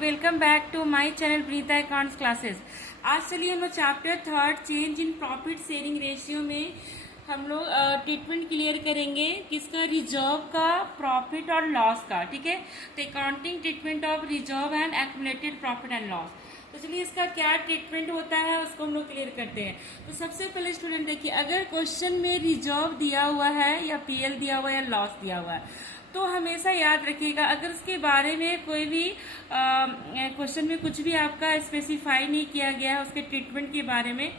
Welcome back to my channel Preeta accounts classes. आज चलिए हम लोग chapter 3 change in profit sharing ratio में हम लोग ट्रीटमेंट क्लियर करेंगे किसका, रिजर्व का, प्रॉफिट और लॉस का। ठीक है, तो accounting treatment of reserve and accumulated profit and loss. तो चलिए इसका क्या ट्रीटमेंट होता है उसको हम लोग क्लियर करते हैं। तो सबसे पहले स्टूडेंट देखिए, अगर क्वेश्चन में रिजर्व दिया हुआ है या पीएल दिया हुआ है या लॉस दिया हुआ है तो हमेशा याद रखिएगा, अगर उसके बारे में कोई भी क्वेश्चन में कुछ भी आपका स्पेसिफाई नहीं किया गया है उसके ट्रीटमेंट के बारे में,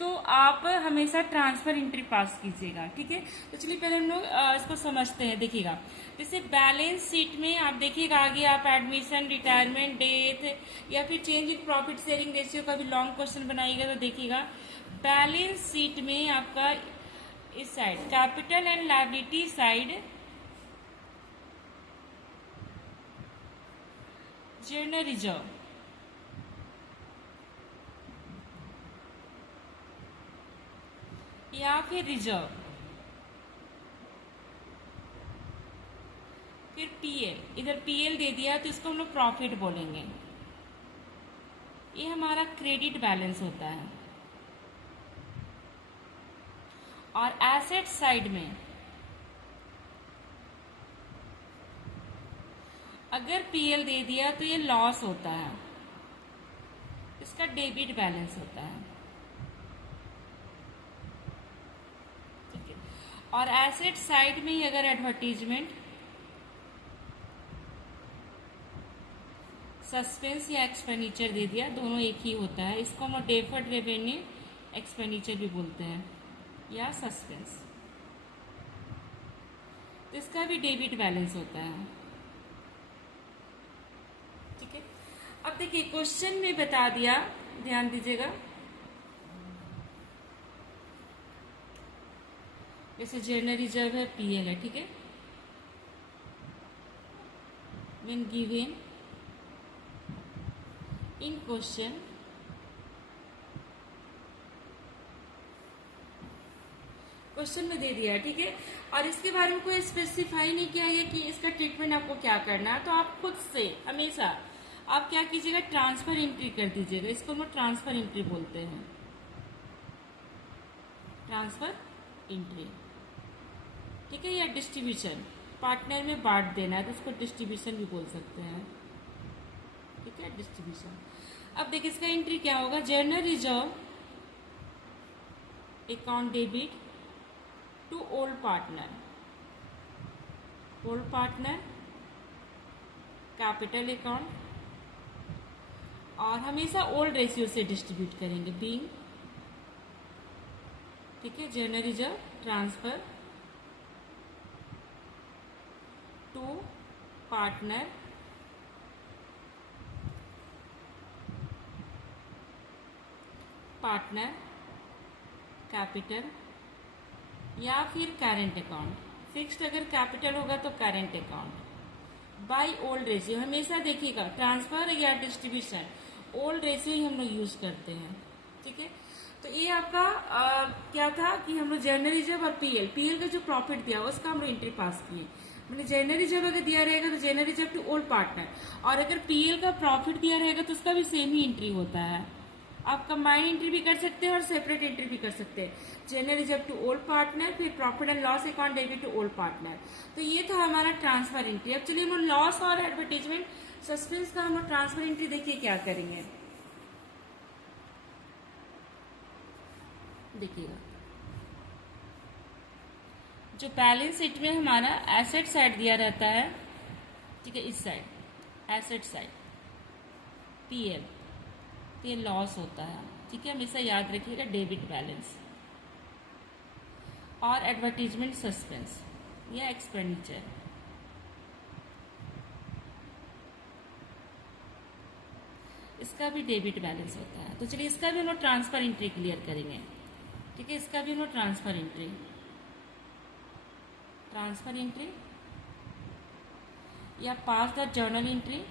तो आप हमेशा ट्रांसफर एंट्री पास कीजिएगा। ठीक है, तो चलिए पहले हम लोग इसको समझते हैं। देखिएगा, जैसे बैलेंस शीट में आप देखिएगा, आगे आप एडमिशन, रिटायरमेंट, डेथ या फिर change in profit sharing ratio का भी लॉन्ग क्वेश्चन बनाइएगा तो देखिएगा बैलेंस शीट में आपका इस side capital and liability side general reserve, या फिर रिजर्व, फिर पीएल, इधर पीएल दे दिया तो इसको हम लोग प्रॉफिट बोलेंगे। ये हमारा क्रेडिट बैलेंस होता है। और एसेट साइड में अगर पीएल दे दिया तो ये लॉस होता है, इसका डेबिट बैलेंस होता है। ठीक है, और एसेट साइड में ही अगर एडवर्टीजमेंट, सस्पेंस या एक्सपेंडिचर दे दिया, दोनों एक ही होता है, इसको हम डेफर्ड रेवेन्यू एक्सपेंडिचर भी बोलते हैं या सस्पेंस। तो इसका भी डेबिट बैलेंस होता है। ठीक है, अब देखिए क्वेश्चन में बता दिया, ध्यान दीजिएगा, जैसे जनरल रिजर्व है, पीएल है। ठीक है, व्हेन गिवन इन क्वेश्चन में दे दिया है। ठीक है, और इसके बारे में कोई स्पेसिफाई नहीं किया है कि इसका ट्रीटमेंट आपको क्या करना है, तो आप खुद से हमेशा आप क्या कीजिएगा, ट्रांसफर एंट्री कर दीजिएगा। इसको हम लोग ट्रांसफर एंट्री बोलते हैं, ट्रांसफर एंट्री। ठीक है, या डिस्ट्रीब्यूशन, पार्टनर में बांट देना है तो उसको डिस्ट्रीब्यूशन भी बोल सकते हैं। ठीक है, डिस्ट्रीब्यूशन। अब देखिए इसका एंट्री क्या होगा, general reserve account debit to old partner, old partner capital account, और हमेशा ओल्ड रेशियो से डिस्ट्रीब्यूट करेंगे, बीइंग। ठीक है, general reserve transfer to partner capital या फिर करेंट अकाउंट। फिक्स्ड अगर कैपिटल होगा तो current account by old ratio. हमेशा देखिएगा ट्रांसफर या डिस्ट्रीब्यूशन ओल्ड रेशियो ही हम लोग यूज करते हैं। ठीक है, तो ये आपका क्या था कि हम लोग जनरल रिजर्व और पीएल का जो प्रॉफिट दिया उसका हम लोग एंट्री पास किए। मैंने जनरल रिजर्व अगर दिया रहेगा तो general reserve to old partner, और अगर पीएल का प्रॉफिट दिया रहेगा तो उसका भी सेम ही एंट्री होता है। आप कंबाइंड एंट्री भी कर सकते हैं और सेपरेट एंट्री भी कर सकते हैं। General reserve to old partner, फिर profit and loss account debit to old partner. तो ये था हमारा ट्रांसफर एंट्री। अब चलिए हम लॉस और एडवर्टीजमेंट सस्पेंस का हम लोग ट्रांसफर एंट्री देखिए क्या करेंगे। देखिएगा, जो बैलेंस शीट में हमारा एसेट साइड दिया रहता है, ठीक है, इस साइड एसेट साइड पीएल, तो ये लॉस होता है। ठीक है, हमेशा याद रखिएगा डेबिट बैलेंस, और एडवर्टीजमेंट सस्पेंस या एक्सपेंडिचर, इसका भी डेबिट बैलेंस होता है। तो चलिए इसका भी हम लोग ट्रांसफर एंट्री क्लियर करेंगे। ठीक है, इसका भी हम लोग ट्रांसफर एंट्री या पास द जर्नल एंट्री,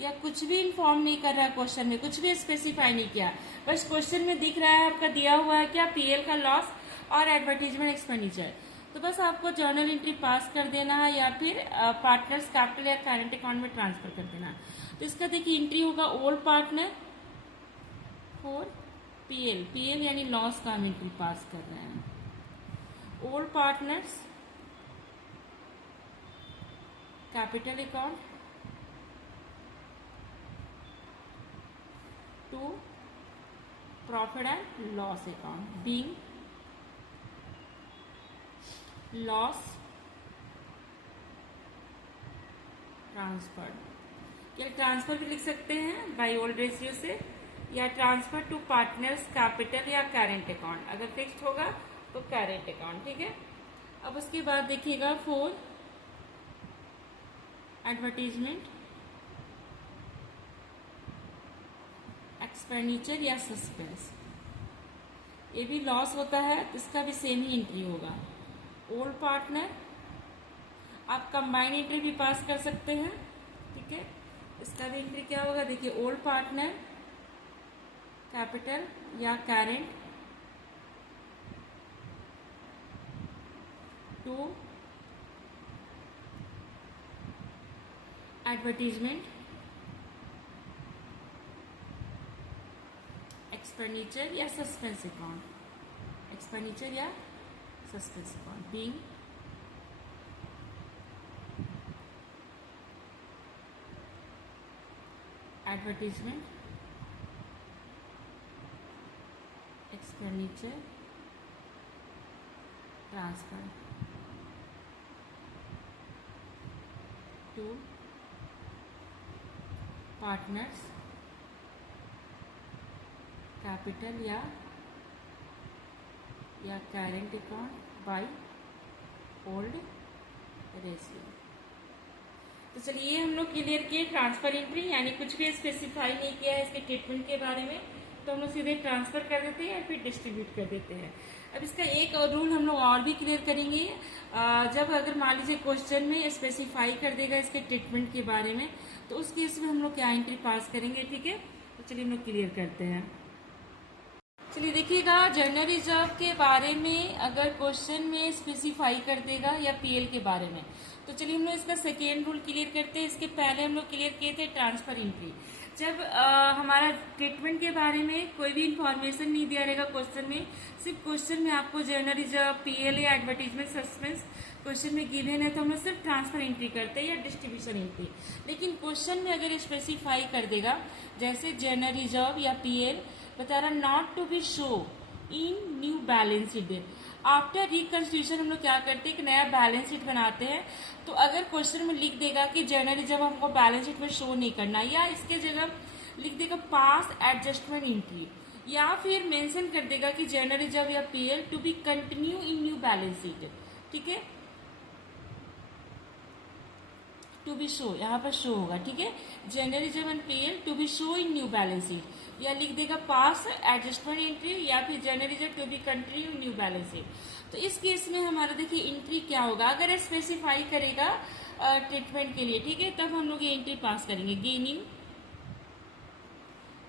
या कुछ भी इन्फॉर्म नहीं कर रहा है क्वेश्चन में, कुछ भी स्पेसिफाई नहीं किया, बस क्वेश्चन में दिख रहा है आपका दिया हुआ है क्या, पीएल का लॉस और एडवर्टीजमेंट एक्सपेंडिचर, तो बस आपको जर्नल एंट्री पास कर देना है या फिर पार्टनर्स कैपिटल या करेंट अकाउंट में ट्रांसफर कर देना है। तो इसका देखिए एंट्री होगा old partner for PL, PL यानी लॉस का हम एंट्री पास कर रहे हैं। Old partners capital account to profit and loss account being loss transferred. या ट्रांसफर भी लिख सकते हैं बाय ओल्ड रेशियो से, या ट्रांसफर टू पार्टनर्स कैपिटल या करेंट अकाउंट, अगर फिक्स्ड होगा तो करेंट अकाउंट, ठीक है। अब उसके बाद देखिएगा फॉर एडवर्टीजमेंट एक्सपेंडिचर या सस्पेंस, ये भी लॉस होता है तो इसका भी सेम ही एंट्री होगा। ओल्ड पार्टनर आप कंबाइन एंट्री भी पास कर सकते हैं, ठीक है। इसका भी एंट्री क्या होगा, देखिए ओल्ड पार्टनर कैपिटल या करेंट टू एडवर्टीजमेंट एक्सपेंडिचर या सस्पेंस अकाउंट, एक्सपेंडिचर या suspense account being advertisement expenditure transfer to partners capital या current account by old ratio. तो चलिए हम लोग क्लियर किए ट्रांसफर एंट्री, यानी कुछ भी स्पेसिफाई नहीं किया है इसके ट्रीटमेंट के बारे में, तो हम लोग सीधे ट्रांसफर कर देते हैं या फिर डिस्ट्रीब्यूट कर देते हैं। अब इसका एक और रूल हम लोग और भी क्लियर करेंगे, जब अगर मान लीजिए क्वेश्चन में स्पेसिफाई कर देगा इसके ट्रीटमेंट के बारे में, तो उस केस में हम लोग क्या एंट्री पास करेंगे, ठीक है। तो चलिए हम लोग क्लियर करते हैं। चलिए देखिएगा जनरल रिजर्व के बारे में अगर क्वेश्चन में स्पेसिफाई कर देगा या पीएल के बारे में, तो चलिए हम लोग इसका सेकेंड रूल क्लियर करते हैं। इसके पहले हम लोग क्लियर किए थे ट्रांसफर एंट्री। जब हमारा ट्रीटमेंट के बारे में कोई भी इंफॉर्मेशन नहीं दिया रहेगा क्वेश्चन में, सिर्फ क्वेश्चन में आपको जनरल रिजर्व पीएल या एडवर्टीजमेंट सस्पेंस क्वेश्चन में गिवन है, तो हम लोग सिर्फ ट्रांसफर एंट्री करते हैं या डिस्ट्रीब्यूशन एंट्री। लेकिन क्वेश्चन में अगर स्पेसिफाई कर देगा, जैसे जनरल रिजर्व या पीएल बता रहा not to be show in new balance sheet, after reconstitution हम लोग क्या करते हैं, एक नया बैलेंस शीट बनाते हैं। तो अगर क्वेश्चन में लिख देगा कि जनरल रिजर्व हमको बैलेंस शीट में शो नहीं करना, या इसके जगह लिख देगा पास एडजस्टमेंट एंट्री, या फिर मेंशन कर देगा कि जनरल रिजर्व या PL to be continue in new balance sheet, ठीक है, टू बी शो यहाँ पर शो होगा, ठीक है, general reserve and PL to be show in new balance sheet, या लिख देगा पास एडजस्टमेंट एंट्री, या फिर general reserve to be continue in new balance sheet. तो इस केस में हमारा देखिए एंट्री क्या होगा, अगर स्पेसिफाई करेगा ट्रीटमेंट के लिए, ठीक है, तब हम लोग ये एंट्री पास करेंगे।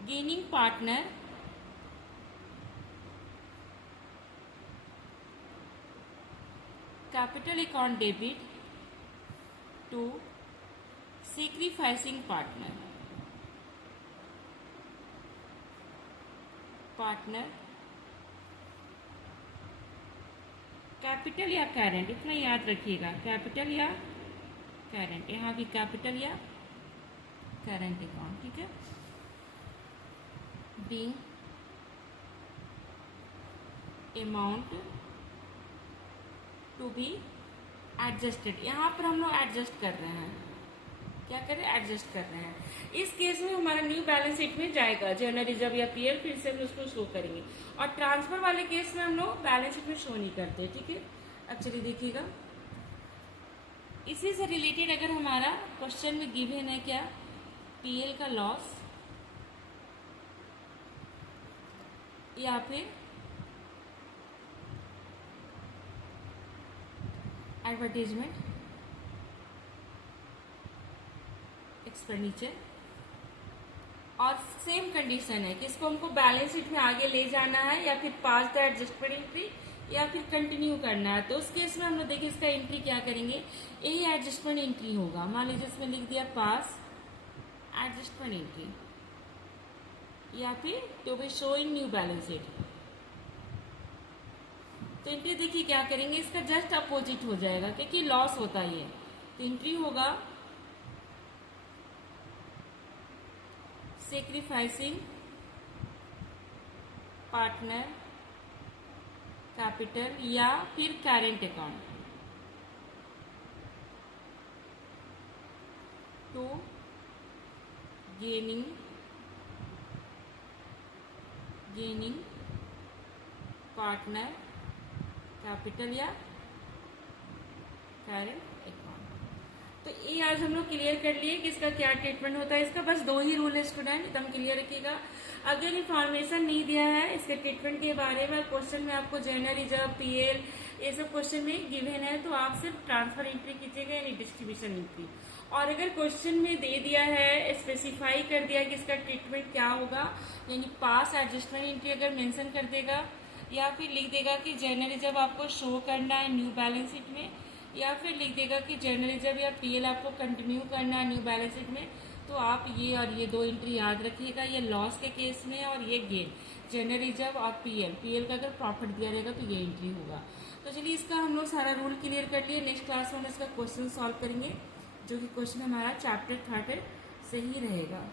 Gaining partner capital account debit to sacrificing partner capital या करेंट, इतना याद रखिएगा, कैपिटल या करेंट, यहाँ भी कैपिटल या करेंट अकाउंट, ठीक है, being amount to be adjusted. यहाँ पर हम लोग एडजस्ट कर रहे हैं, क्या करें, एडजस्ट कर रहे हैं। इस केस में हमारा न्यू बैलेंस शीट में जाएगा जनरल रिजर्व या पीएल, फिर से हम उसको शो करेंगे। और ट्रांसफर वाले केस में हम लोग बैलेंस शीट में शो नहीं करते, ठीक है। अब चलिए देखिएगा, इसी से रिलेटेड अगर हमारा क्वेश्चन में गिवन है क्या, पीएल का लॉस या फिर एडवर्टीजमेंट एक्सपेंडिचर, और सेम कंडीशन है कि इसको हमको बैलेंस शीट में आगे ले जाना है, या फिर पास द एडजस्टमेंट एंट्री, या फिर कंटिन्यू करना है, तो उस केस में हम लोग देखिए इसका एंट्री क्या करेंगे, यही एडजस्टमेंट एंट्री होगा। मान लीजिए इसमें लिख दिया पास एडजस्टमेंट एंट्री, या फिर to be showing new balance sheet. तो एंट्री देखिए क्या करेंगे, इसका जस्ट अपोजिट हो जाएगा क्योंकि लॉस होता ही है। तो एंट्री होगा सेक्रीफाइसिंग पार्टनर कैपिटल या फिर current account to gaining partner capital या करेंट अकाउंट। तो ये आज हम लोग क्लियर कर लिए कि इसका क्या ट्रीटमेंट होता है। इसका बस 2 ही रूल है स्टूडेंट, एकदम क्लियर रखिएगा। अगर इन्फॉर्मेशन नहीं दिया है इसके ट्रीटमेंट के बारे में, क्वेश्चन में आपको जनरल रिजर्व, पीएल ये सब क्वेश्चन में गिवन है, तो आप सिर्फ ट्रांसफर एंट्री कीजिएगा यानी डिस्ट्रीब्यूशन एंट्री। और अगर क्वेश्चन में दे दिया है, स्पेसिफाई कर दिया कि इसका ट्रीटमेंट क्या होगा, यानी पास एडजस्टमेंट एंट्री अगर मेंशन कर देगा या फिर लिख देगा कि जनरल रिजर्व आपको शो करना है न्यू बैलेंस शीट में, या फिर लिख देगा कि जनरल रिजर्व या पीएल आपको कंटिन्यू करना है न्यू बैलेंस शीट में, तो आप ये और ये 2 एंट्री याद रखिएगा। ये लॉस के केस में और ये गेन, जनरल रिजर्व और पीएल का अगर प्रॉफिट दिया रहेगा तो ये एंट्री होगा। तो चलिए इसका हम लोग सारा रूल क्लियर कर लिए। नेक्स्ट क्लास में हम इसका क्वेश्चन सॉल्व करेंगे, जो कि क्वेश्चन हमारा चैप्टर 3 से ही रहेगा।